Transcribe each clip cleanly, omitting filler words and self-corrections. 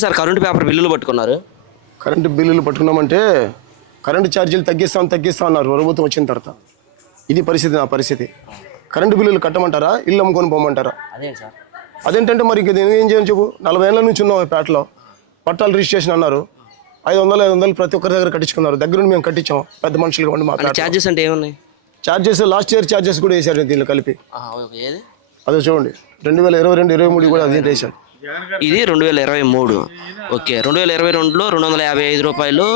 Sir current paper బిల్లులు పట్టుకున్నారు. Current బిల్లులు పట్టుకున్నామంటే కరెంటు ఛార్జీలు తగ్గిస్తా అన్నారు ప్రభుత్వం వచ్చిన తర్వాత. ఇది పరిస్థితి, నా పరిస్థితి. కరెంటు బిల్లులు కట్టమంటారా, ఇల్లు అమ్ముకొని పోమంటారా? అదేంటంటే మరి ఇంక ఏం చేయని చెప్పు. 40 ఏళ్ళ నుంచి ఉన్నాం పేటలో. పట్టాలు రిజిస్ట్రేషన్ అన్నారు, 500 ప్రతి ఒక్కరి దగ్గర కట్టించుకున్నారు. దగ్గర మేము కట్టించాం, పెద్ద మనుషులుగా ఉండి. మా ఛార్జెస్ అంటే ఏమున్నాయి? ఛార్జెస్ లాస్ట్ ఇయర్ ఛార్జెస్ కూడా వేసారు దీనిలో కలిపి. అదే చూడండి, 2022, 23 కూడా అదే వేసాడు. ఇది 2023. ఓకే, 2022లో 255 రూపాయలు,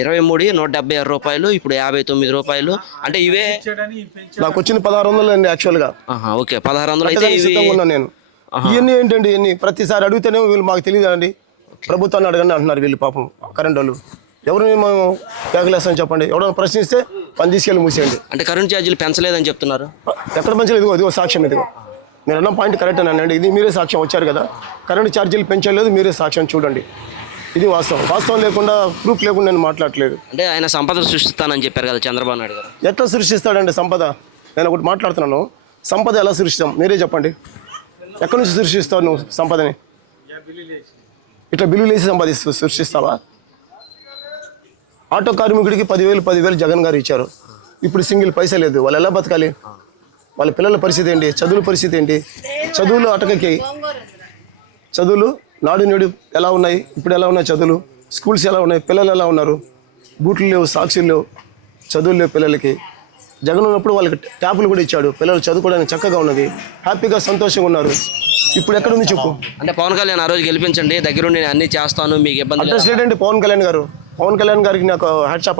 23 176 రూపాయలు, ఇప్పుడు 59 రూపాయలు. అంటే ఇవే నాకు వచ్చిన 1600 అండి యాక్చువల్గా. ఓకే, 1600 అయితే ఉన్నాను నేను. ఇవన్నీ ఏంటండి, ఇవన్నీ ప్రతిసారి అడిగితేనే వీళ్ళు మాకు తెలియదు అండి, ప్రభుత్వాన్ని అడగండి అంటున్నారు వీళ్ళు. పాపం కరెంట్ వాళ్ళు ఎవరిని మేము కేకలేస్తామని చెప్పండి. ఎవరైనా ప్రశ్నిస్తే పని తీసుకెళ్ళి మూసేయండి. అంటే కరెంట్ ఛార్జీలు పెంచలేదని చెప్తున్నారు. ఎక్కడ పెంచలేదు? ఇదిగో సాక్ష్యం, ఇదిగో మీరు అన్న పాయింట్ కరెక్ట్ అనండి. ఇది మీరే సాక్ష్యం, వచ్చారు కదా, కరెంటు ఛార్జీలు పెంచలేదు, మీరే సాక్ష్యం చూడండి. ఇది వాస్తవం లేకుండా, ప్రూఫ్ లేకుండా నేను మాట్లాడలేదు. అంటే ఆయన సంపద సృష్టిస్తానని చెప్పారు కదా చంద్రబాబు నాయుడు గారు. ఎట్లా సృష్టిస్తాడండి సంపద? నేను ఒకటి మాట్లాడుతున్నాను, సంపద ఎలా సృష్టిస్తాం మీరే చెప్పండి. ఎక్కడి నుంచి సృష్టిస్తావు నువ్వు సంపదని? ఇట్లా బిల్లులు వేసి సృష్టిస్తావా? ఆటో కార్మికుడికి 10,000 జగన్ గారు ఇచ్చారు. ఇప్పుడు సింగిల్ పైసా లేదు. వాళ్ళు ఎలా బతకాలి? వాళ్ళ పిల్లల పరిస్థితి ఏంటి? చదువుల పరిస్థితి ఏంటి? చదువులు అటకకి, చదువులు నాడు నేడు ఎలా ఉన్నాయి, ఇప్పుడు ఎలా ఉన్నాయి చదువులు, స్కూల్స్ ఎలా ఉన్నాయి, పిల్లలు ఎలా ఉన్నారు? బూట్లు లేవు, సాక్సులు లేవు, చదువులు లేవు పిల్లలకి. జగన్ ఉన్నప్పుడు వాళ్ళకి ట్యాపులు కూడా ఇచ్చాడు, పిల్లలు చదువుకోవడానికి చక్కగా ఉన్నది, హ్యాపీగా సంతోషంగా ఉన్నారు. ఇప్పుడు ఎక్కడ ఉంది చెప్పు? అంటే పవన్ కళ్యాణ్ ఆ రోజు గెలిపించండి, దగ్గరుండి నేను అన్ని చేస్తాను, మీకు ఇబ్బంది అడ్రస్ లేదండి పవన్ కళ్యాణ్ గారు. పవన్ కళ్యాణ్ గారికి నాకు హ్యాట్సాప్.